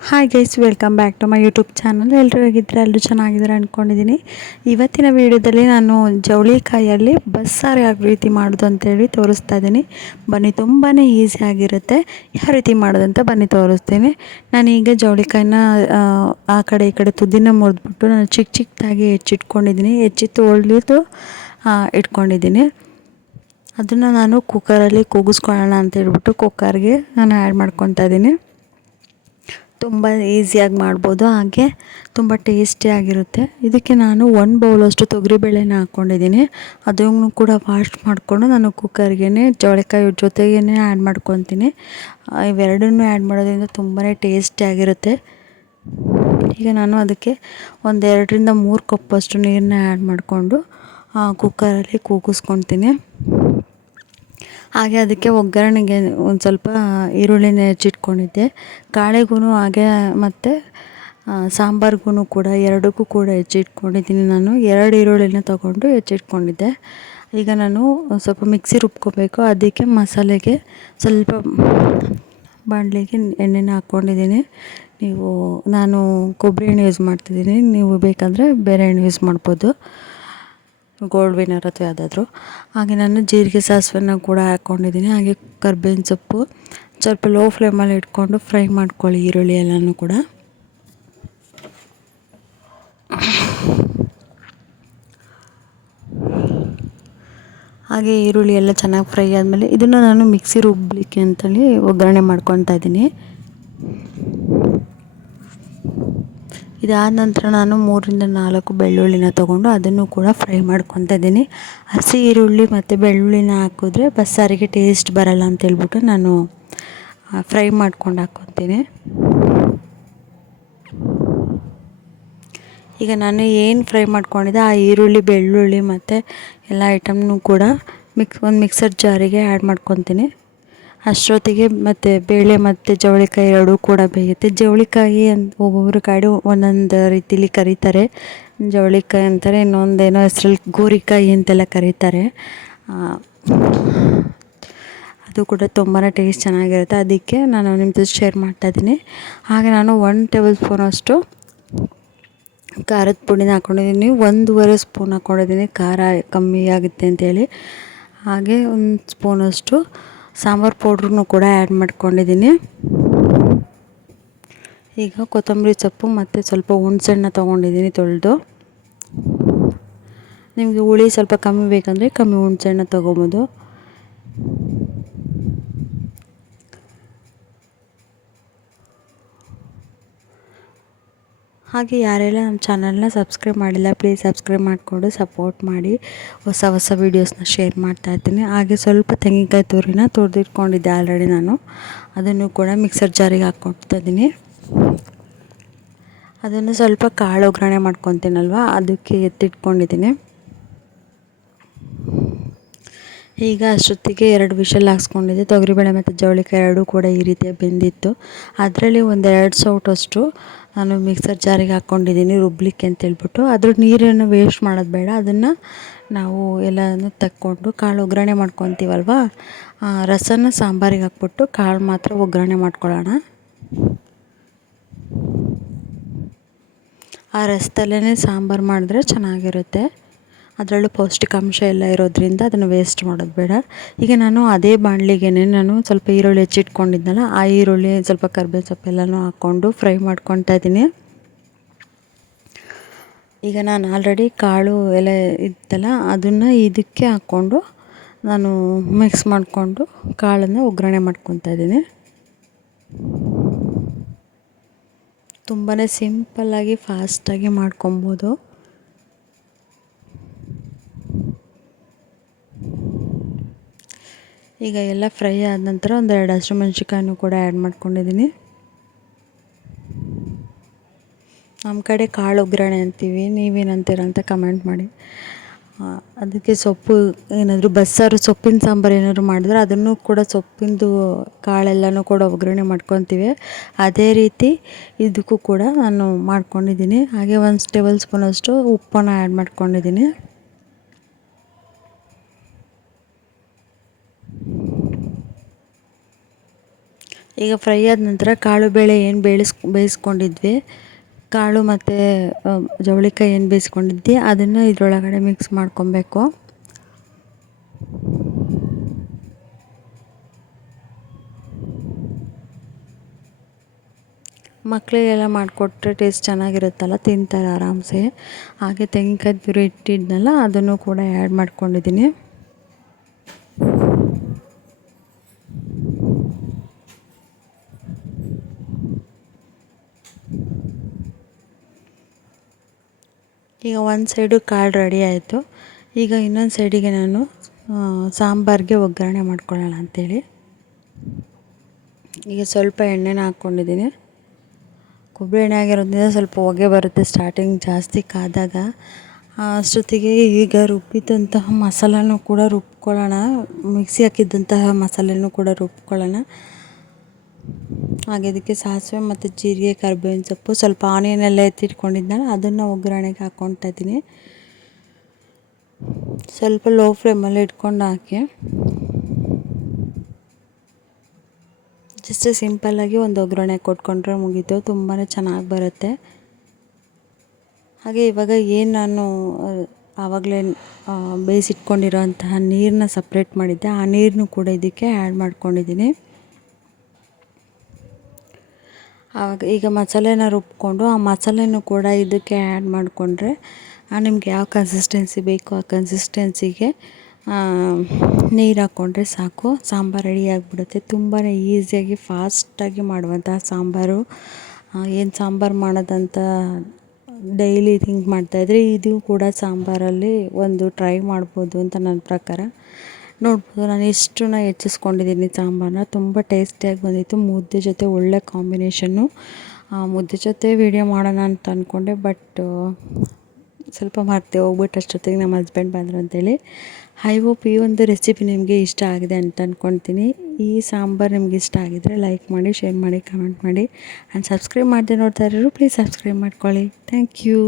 Hi guys, welcome back to my YouTube channel. ಎಲ್ಲರೂ ಹೇಗಿದ್ದರೆ ಎಲ್ಲರೂ ಚೆನ್ನಾಗಿದ್ದಾರೆ ಅಂದ್ಕೊಂಡಿದ್ದೀನಿ. ಇವತ್ತಿನ ವೀಡಿಯೋದಲ್ಲಿ ನಾನು ಜವಳಿಕಾಯಲ್ಲಿ ಬಸ್ಸಾರು ಯಾವ ರೀತಿ ಮಾಡೋದು ಅಂತೇಳಿ ತೋರಿಸ್ತಾ ಇದ್ದೀನಿ. ಬನ್ನಿ, ತುಂಬಾ ಈಸಿ ಆಗಿರುತ್ತೆ. ಯಾವ ರೀತಿ ಮಾಡೋದು ಅಂತ ಬನ್ನಿ ತೋರಿಸ್ತೀನಿ. ನಾನೀಗ ಜವಳಿಕಾಯಿನ ಆ ಕಡೆ ಈ ಕಡೆ ತುದಿನ ಮುರಿದ್ಬಿಟ್ಟು ನಾನು ಚಿಕ್ಕ ಚಿಕ್ಕದಾಗಿ ಹೆಚ್ಚಿಟ್ಕೊಂಡಿದ್ದೀನಿ. ತೊಳೆದು ಇಟ್ಕೊಂಡಿದ್ದೀನಿ. ಅದನ್ನು ನಾನು ಕುಕ್ಕರಲ್ಲಿ ಕೂಗಿಸ್ಕೊಳ್ಳೋಣ ಅಂತ ಹೇಳ್ಬಿಟ್ಟು ಕುಕ್ಕರ್ಗೆ ನಾನು ಆ್ಯಡ್ ಮಾಡ್ಕೊತಾ ಇದ್ದೀನಿ. ತುಂಬ ಈಸಿಯಾಗಿ ಮಾಡ್ಬೋದು, ಹಾಗೆ ತುಂಬ ಟೇಸ್ಟಿಯಾಗಿರುತ್ತೆ. ಇದಕ್ಕೆ ನಾನು 1 ಬೌಲಷ್ಟು ತೊಗರಿಬೇಳೆನ ಹಾಕ್ಕೊಂಡಿದ್ದೀನಿ. ಅದನ್ನು ಕೂಡ ವಾಶ್ ಮಾಡಿಕೊಂಡು ನಾನು ಕುಕ್ಕರ್ಗೆ ಜವಳಿಕಾಯಿ ಜೊತೆಗೇ ಆ್ಯಡ್ ಮಾಡ್ಕೊತೀನಿ. ಇವೆರಡನ್ನೂ ಆ್ಯಡ್ ಮಾಡೋದ್ರಿಂದ ತುಂಬಾ ಟೇಸ್ಟಿಯಾಗಿರುತ್ತೆ. ಈಗ ನಾನು ಅದಕ್ಕೆ 2-3 ಕಪ್ಪಷ್ಟು ನೀರನ್ನ ಆ್ಯಡ್ ಮಾಡಿಕೊಂಡು ಕುಕ್ಕರಲ್ಲಿ ಕೂಗಿಸ್ಕೊತೀನಿ. ಹಾಗೆ ಅದಕ್ಕೆ ಒಗ್ಗರಣೆಗೆ ಒಂದು ಸ್ವಲ್ಪ ಈರುಳ್ಳಿನ ಹೆಚ್ಚಿಟ್ಕೊಂಡಿದ್ದೆ. ಕಾಳಿಗೂ ಹಾಗೆ ಮತ್ತು ಸಾಂಬಾರಿಗೂ ಕೂಡ ಎರಡಕ್ಕೂ ಕೂಡ ಹೆಚ್ಚಿಟ್ಕೊಂಡಿದ್ದೀನಿ. ನಾನು 2 ಈರುಳ್ಳಿನ ತೊಗೊಂಡು ಹೆಚ್ಚಿಟ್ಕೊಂಡಿದ್ದೆ. ಈಗ ನಾನು ಸ್ವಲ್ಪ ಮಿಕ್ಸಿ ರುಬ್ಕೋಬೇಕು. ಅದಕ್ಕೆ ಮಸಾಲೆಗೆ ಸ್ವಲ್ಪ ಬಾಣಲೆಗೆ ಎಣ್ಣೆನ ಹಾಕ್ಕೊಂಡಿದ್ದೀನಿ. ನಾನು ಕೊಬ್ಬರಿ ಎಣ್ಣೆ ಯೂಸ್ ಮಾಡ್ತಿದ್ದೀನಿ. ನೀವು ಬೇಕಂದರೆ ಬೇರೆ ಎಣ್ಣೆ ಯೂಸ್ ಮಾಡ್ಬೋದು, ಗೋಲ್ಡ್ ವಿನ್ನರ್ ಅಥವಾ ಯಾವುದಾದ್ರೂ. ಹಾಗೆ ನಾನು ಜೀರಿಗೆ ಸಾಸಿವೆನ ಕೂಡ ಹಾಕ್ಕೊಂಡಿದ್ದೀನಿ. ಹಾಗೆ ಕರ್ಬೇವಿನ ಸೊಪ್ಪು ಸ್ವಲ್ಪ ಲೋ ಫ್ಲೇಮಲ್ಲಿ ಇಟ್ಕೊಂಡು ಫ್ರೈ ಮಾಡ್ಕೊಳ್ಳಿ ಈರುಳ್ಳಿ ಎಲ್ಲನೂ ಕೂಡ. ಹಾಗೆ ಈರುಳ್ಳಿ ಎಲ್ಲ ಚೆನ್ನಾಗಿ ಫ್ರೈ ಆದಮೇಲೆ ಇದನ್ನು ನಾನು ಮಿಕ್ಸಿ ರುಬ್ಬಲಿಕ್ಕೆ ಅಂತೇಳಿ ಒಗ್ಗರಣೆ ಮಾಡ್ಕೊತಾ ಇದ್ದೀನಿ. ಇದಾದ ನಂತರ ನಾನು 3-4 ಬೆಳ್ಳುಳ್ಳಿನ ತೊಗೊಂಡು ಅದನ್ನು ಕೂಡ ಫ್ರೈ ಮಾಡ್ಕೊತಾ ಇದ್ದೀನಿ. ಹಸಿ ಈರುಳ್ಳಿ ಮತ್ತು ಬೆಳ್ಳುಳ್ಳಿನ ಹಾಕಿದ್ರೆ ಬಸ್ಸಾರಿಗೆ ಟೇಸ್ಟ್ ಬರಲ್ಲ ಅಂತೇಳ್ಬಿಟ್ಟು ನಾನು ಫ್ರೈ ಮಾಡ್ಕೊಂಡು ಹಾಕ್ಕೊತೀನಿ. ಈಗ ನಾನು ಏನು ಫ್ರೈ ಮಾಡ್ಕೊಂಡಿದ್ದೆ ಆ ಈರುಳ್ಳಿ, ಬೆಳ್ಳುಳ್ಳಿ ಮತ್ತು ಎಲ್ಲ ಐಟಮ್ನೂ ಕೂಡ ಒಂದು ಮಿಕ್ಸರ್ ಜಾರಿಗೆ ಆ್ಯಡ್ ಮಾಡ್ಕೊತೀನಿ. ಅಷ್ಟೊತ್ತಿಗೆ ಮತ್ತು ಬೇಳೆ ಮತ್ತು ಜವಳಿಕಾಯಿ ಎರಡೂ ಕೂಡ ಬೇಯುತ್ತೆ. ಜವಳಿಕಾಯಿ ಒಬ್ಬೊಬ್ಬರು ಕಡೆ ಒಂದೊಂದು ರೀತಿಲಿ ಕರೀತಾರೆ. ಜವಳಿಕಾಯಿ ಅಂತಾರೆ, ಇನ್ನೊಂದೇನೋ ಹೆಸ್ರಲ್ಲಿ ಗೋರಿಕಾಯಿ ಅಂತೆಲ್ಲ ಕರೀತಾರೆ. ಅದು ಕೂಡ ತುಂಬಾ ಟೇಸ್ಟ್ ಚೆನ್ನಾಗಿರುತ್ತೆ. ಅದಕ್ಕೆ ನಾನು ನಿಮ್ಮ ಜೊತೆ ಶೇರ್ ಮಾಡ್ತಾಯಿದ್ದೀನಿ. ಹಾಗೆ ನಾನು 1 ಟೇಬಲ್ ಸ್ಪೂನಷ್ಟು ಖಾರದ ಪುಡಿನ ಹಾಕ್ಕೊಂಡಿದ್ದೀನಿ. 1.5 ಸ್ಪೂನ್ ಹಾಕ್ಕೊಂಡಿದ್ದೀನಿ, ಖಾರ ಕಮ್ಮಿ ಆಗುತ್ತೆ ಅಂತೇಳಿ. ಹಾಗೆ 1 ಸ್ಪೂನಷ್ಟು ಸಾಂಬಾರು ಪೌಡ್ರನ್ನು ಕೂಡ ಆ್ಯಡ್ ಮಾಡ್ಕೊಂಡಿದ್ದೀನಿ. ಈಗ ಕೊತ್ತಂಬರಿ ಸೊಪ್ಪು ಮತ್ತು ಸ್ವಲ್ಪ ಹುಣಸೆಹಣ್ಣು ತೊಗೊಂಡಿದ್ದೀನಿ ತೊಳೆದು. ನಿಮಗೆ ಹುಳಿ ಸ್ವಲ್ಪ ಕಮ್ಮಿ ಬೇಕಂದರೆ ಕಮ್ಮಿ ಹುಣಸೆಹಣ್ಣು ತೊಗೊಬೋದು. ಹಾಗೆ ಯಾರೆಲ್ಲ ನಮ್ಮ ಚಾನಲ್ನ ಸಬ್ಸ್ಕ್ರೈಬ್ ಮಾಡಿಲ್ಲ, ಪ್ಲೀಸ್ ಸಬ್ಸ್ಕ್ರೈಬ್ ಮಾಡಿಕೊಂಡು ಸಪೋರ್ಟ್ ಮಾಡಿ. ಹೊಸ ವೀಡಿಯೋಸ್ನ ಶೇರ್ ಮಾಡ್ತಾಯಿರ್ತೀನಿ. ಹಾಗೆ ಸ್ವಲ್ಪ ತೆಂಗಿನಕಾಯಿ ತುರಿನ ತುರಿದಿಟ್ಕೊಂಡಿದ್ದೆ ಆಲ್ರೆಡಿ ನಾನು. ಅದನ್ನು ಕೂಡ ಮಿಕ್ಸರ್ ಜಾರಿಗೆ ಹಾಕ್ಕೊಳ್ತಾ ಇದ್ದೀನಿ. ಅದನ್ನು ಸ್ವಲ್ಪ ಕಾಳು ಒಗ್ಗರಣೆ ಮಾಡ್ಕೊತೀನಲ್ವ, ಅದಕ್ಕೆ ಎತ್ತಿಟ್ಕೊಂಡಿದ್ದೀನಿ. ಈಗ ಅಷ್ಟೊತ್ತಿಗೆ 2 ವಿಷಲ್ ಹಾಕ್ಸ್ಕೊಂಡಿದ್ದೆ. ತೊಗರಿಬೇಳೆ ಮತ್ತು ಜವಳಿಕಾಯಿ ಎರಡೂ ಕೂಡ ಈ ರೀತಿಯಾಗಿ ಬೆಂದಿತ್ತು. ಅದರಲ್ಲಿ 1-2 ಸೌಟಷ್ಟು ನಾನು ಮಿಕ್ಸರ್ ಜಾರಿಗೆ ಹಾಕ್ಕೊಂಡಿದ್ದೀನಿ ರುಬ್ಲಿಕ್ಕೆ ಅಂತೇಳ್ಬಿಟ್ಟು. ಅದ್ರ ನೀರನ್ನು ವೇಸ್ಟ್ ಮಾಡೋದು ಬೇಡ. ಅದನ್ನು ನಾವು ಎಲ್ಲನೂ ತಕ್ಕೊಂಡು ಕಾಳು ಒಗ್ಗರಣೆ ಮಾಡ್ಕೊತೀವಲ್ವ, ರಸನ ಸಾಂಬಾರಿಗೆ ಹಾಕ್ಬಿಟ್ಟು ಕಾಳು ಮಾತ್ರ ಒಗ್ಗರಣೆ ಮಾಡ್ಕೊಳ್ಳೋಣ. ಆ ರಸದಲ್ಲೇ ಸಾಂಬಾರು ಮಾಡಿದ್ರೆ ಚೆನ್ನಾಗಿರುತ್ತೆ. ಅದರಲ್ಲೂ ಪೌಷ್ಟಿಕಾಂಶ ಎಲ್ಲ ಇರೋದ್ರಿಂದ ಅದನ್ನು ವೇಸ್ಟ್ ಮಾಡೋದು ಬೇಡ. ಈಗ ನಾನು ಅದೇ ಬಾಣಲಿಗೆ ನಾನು ಸ್ವಲ್ಪ ಈರುಳ್ಳಿ ಹೆಚ್ಚಿಟ್ಕೊಂಡಿದ್ನಲ್ಲ, ಆ ಈರುಳ್ಳಿ ಸ್ವಲ್ಪ ಕರ್ಬೇವು ಸೊಪ್ಪೆಲ್ಲನೂ ಹಾಕ್ಕೊಂಡು ಫ್ರೈ ಮಾಡ್ಕೊತಾ ಇದ್ದೀನಿ. ಈಗ ನಾನು ಆಲ್ರೆಡಿ ಕಾಳು ಎಲ್ಲ ಇತ್ತಲ್ಲ, ಅದನ್ನು ಇದಕ್ಕೆ ಹಾಕ್ಕೊಂಡು ನಾನು ಮಿಕ್ಸ್ ಮಾಡಿಕೊಂಡು ಕಾಳನ್ನು ಒಗ್ಗರಣೆ ಮಾಡ್ಕೊತಾ ಇದ್ದೀನಿ. ತುಂಬಾ ಸಿಂಪಲ್ಲಾಗಿ ಫಾಸ್ಟಾಗಿ ಮಾಡ್ಕೊಬೋದು. ಈಗ ಎಲ್ಲ ಫ್ರೈ ಆದ ನಂತರ 2 ಹಸಿಮೆಣ್ಸಿಕಾಯನ್ನು ಕೂಡ ಆ್ಯಡ್ ಮಾಡ್ಕೊಂಡಿದ್ದೀನಿ. ನಮ್ಮ ಕಡೆ ಕಾಳು ಒಗ್ಗರಣೆ ಅಂತೀವಿ, ನೀವೇನಂತೀರ ಅಂತ ಕಮೆಂಟ್ ಮಾಡಿ. ಅದಕ್ಕೆ ಸೊಪ್ಪು ಏನಾದರೂ ಬಸ್ಸಾರು ಸೊಪ್ಪಿನ ಸಾಂಬಾರು ಏನಾದರೂ ಮಾಡಿದ್ರೆ ಅದನ್ನು ಕೂಡ ಸೊಪ್ಪಿಂದು ಕಾಳೆಲ್ಲನೂ ಕೂಡ ಒಗ್ಗರಣೆ ಮಾಡ್ಕೊತೀವಿ. ಅದೇ ರೀತಿ ಇದಕ್ಕೂ ಕೂಡ ನಾನು ಮಾಡ್ಕೊಂಡಿದ್ದೀನಿ. ಹಾಗೆ 1 ಟೇಬಲ್ ಸ್ಪೂನಷ್ಟು ಉಪ್ಪನ್ನು ಆ್ಯಡ್ ಮಾಡ್ಕೊಂಡಿದ್ದೀನಿ. ಈಗ ಫ್ರೈ ಆದ ನಂತರ ಕಾಳು ಬೇಳೆ ಏನು ಬೇಯಿಸ್ಕೊಂಡಿದ್ವಿ, ಕಾಳು ಮತ್ತು ಜವಳಿಕಾಯಿ ಏನು ಬೇಯಿಸ್ಕೊಂಡಿದ್ವಿ ಅದನ್ನು ಇದರೊಳಗಡೆ ಮಿಕ್ಸ್ ಮಾಡ್ಕೊಬೇಕು. ಮಕ್ಕಳಿಗೆಲ್ಲ ಮಾಡಿಕೊಟ್ರೆ ಟೇಸ್ಟ್ ಚೆನ್ನಾಗಿರುತ್ತಲ್ಲ, ತಿಂತಾರೆ ಆರಾಮ್ಸೆ. ಹಾಗೆ ತೆಂಗಿನಕಾಯಿ ತುರಿ ಇಟ್ಟಿದ್ನಲ್ಲ ಅದನ್ನು ಕೂಡ ಆ್ಯಡ್ ಮಾಡ್ಕೊಂಡಿದ್ದೀನಿ. ಈಗ ಒಂದು ಸೈಡು ಕಾಳು ರೆಡಿ ಆಯಿತು. ಈಗ ಇನ್ನೊಂದು ಸೈಡಿಗೆ ನಾನು ಸಾಂಬಾರಿಗೆ ಒಗ್ಗರಣೆ ಮಾಡ್ಕೊಳ್ಳೋಣ ಅಂಥೇಳಿ ಈಗ ಸ್ವಲ್ಪ ಎಣ್ಣೆನ ಹಾಕ್ಕೊಂಡಿದ್ದೀನಿ. ಕೊಬ್ಬರಿ ಎಣ್ಣೆ ಆಗಿರೋದ್ರಿಂದ ಸ್ವಲ್ಪ ಹೊಗೆ ಬರುತ್ತೆ ಸ್ಟಾರ್ಟಿಂಗ್ ಜಾಸ್ತಿ ಕಾದಾಗ. ಅಷ್ಟೊತ್ತಿಗೆ ಈಗ ರುಬ್ಬಿದಂತಹ ಮಸಾಲನೂ ಕೂಡ ರುಬ್ಕೊಳ್ಳೋಣ, ಮಿಕ್ಸಿ ಹಾಕಿದ್ದಂತಹ ಮಸಾಲೆನೂ ಕೂಡ ರುಬ್ಕೊಳ್ಳೋಣ. ಹಾಗೆ ಇದಕ್ಕೆ ಸಾಸಿವೆ ಮತ್ತು ಜೀರಿಗೆ, ಕರಿಬೇವಿನ ಸೊಪ್ಪು, ಸ್ವಲ್ಪ ಆನಿಯನ್ ಎಲ್ಲ ಎತ್ತಿಟ್ಕೊಂಡಿದ್ನಲ್ಲ ಅದನ್ನು ಒಗ್ಗರಣೆಗೆ ಹಾಕ್ಕೊಳ್ತಾ ಇದ್ದೀನಿ. ಸ್ವಲ್ಪ ಲೋ ಫ್ಲೇಮಲ್ಲಿ ಇಟ್ಕೊಂಡು ಹಾಕಿ. ಜಸ್ಟ್ ಸಿಂಪಲ್ಲಾಗಿ ಒಂದು ಒಗ್ಗರಣೆ ಕೊಟ್ಕೊಂಡ್ರೆ ಮುಗೀತು, ತುಂಬಾ ಚೆನ್ನಾಗಿ ಬರುತ್ತೆ. ಹಾಗೆ ಇವಾಗ ಏನು ನಾನು ಆವಾಗಲೇ ಬೇಯಿಸಿಟ್ಕೊಂಡಿರೋಂತಹ ನೀರನ್ನ ಸಪ್ರೇಟ್ ಮಾಡಿದ್ದೆ, ಆ ನೀರನ್ನು ಕೂಡ ಇದಕ್ಕೆ ಆ್ಯಡ್ ಮಾಡ್ಕೊಂಡಿದ್ದೀನಿ. ಆವಾಗ ಈಗ ಮಸಾಲೆನ ರುಬ್ಕೊಂಡು ಆ ಮಸಾಲೆನೂ ಕೂಡ ಇದಕ್ಕೆ ಆ್ಯಡ್ ಮಾಡಿಕೊಂಡ್ರೆ ನಿಮ್ಗೆ ಯಾವ ಕನ್ಸಿಸ್ಟೆನ್ಸಿ ಬೇಕೋ ಆ ಕನ್ಸಿಸ್ಟೆನ್ಸಿಗೆ ನೀರು ಹಾಕ್ಕೊಂಡ್ರೆ ಸಾಕು, ಸಾಂಬಾರು ರೆಡಿ ಆಗಿಬಿಡುತ್ತೆ. ತುಂಬಾ ಈಸಿಯಾಗಿ ಫಾಸ್ಟಾಗಿ ಮಾಡುವಂತಹ ಸಾಂಬಾರು. ಏನು ಸಾಂಬಾರು ಮಾಡೋದಂತ ಡೈಲಿ ಥಿಂಕ್ ಮಾಡ್ತಾಯಿದ್ರೆ ಇದು ಕೂಡ ಸಾಂಬಾರಲ್ಲಿ ಒಂದು ಟ್ರೈ ಮಾಡ್ಬೋದು ಅಂತ ನನ್ನ ಪ್ರಕಾರ. ನೋಡ್ಬೋದು ನಾನು ಇಷ್ಟನ್ನ ಹೆಚ್ಚಿಸ್ಕೊಂಡಿದ್ದೀನಿ ಸಾಂಬಾರನ್ನ, ತುಂಬ ಟೇಸ್ಟಿಯಾಗಿ ಬಂದಿತ್ತು. ಮುದ್ದೆ ಜೊತೆ ಒಳ್ಳೆ ಕಾಂಬಿನೇಷನ್ನು. ಮುದ್ದೆ ಜೊತೆ ವೀಡಿಯೋ ಮಾಡೋಣ ಅಂತ ಅಂದ್ಕೊಂಡೆ, ಬಟ್ ಸ್ವಲ್ಪ ಮರೆತೆ ಹೋಗ್ಬಿಟ್ಟು ಅಷ್ಟೊತ್ತಿಗೆ ನಮ್ಮ ಹಸ್ಬೆಂಡ್ ಬಂದರು ಅಂತೇಳಿ. ಐ ಹೋಪ್ ಈ ಒಂದು ರೆಸಿಪಿ ನಿಮಗೆ ಇಷ್ಟ ಆಗಿದೆ ಅಂತ ಅಂದ್ಕೊಳ್ತೀನಿ. ಈ ಸಾಂಬಾರು ನಿಮ್ಗೆ ಇಷ್ಟ ಆಗಿದ್ದರೆ ಲೈಕ್ ಮಾಡಿ, ಶೇರ್ ಮಾಡಿ, ಕಮೆಂಟ್ ಮಾಡಿ. ಆ್ಯಂಡ್ ಸಬ್ಸ್ಕ್ರೈಬ್ ಮಾಡದೆ ನೋಡ್ತಾ ಇರೋರು ಪ್ಲೀಸ್ ಸಬ್ಸ್ಕ್ರೈಬ್ ಮಾಡ್ಕೊಳ್ಳಿ. Thank you.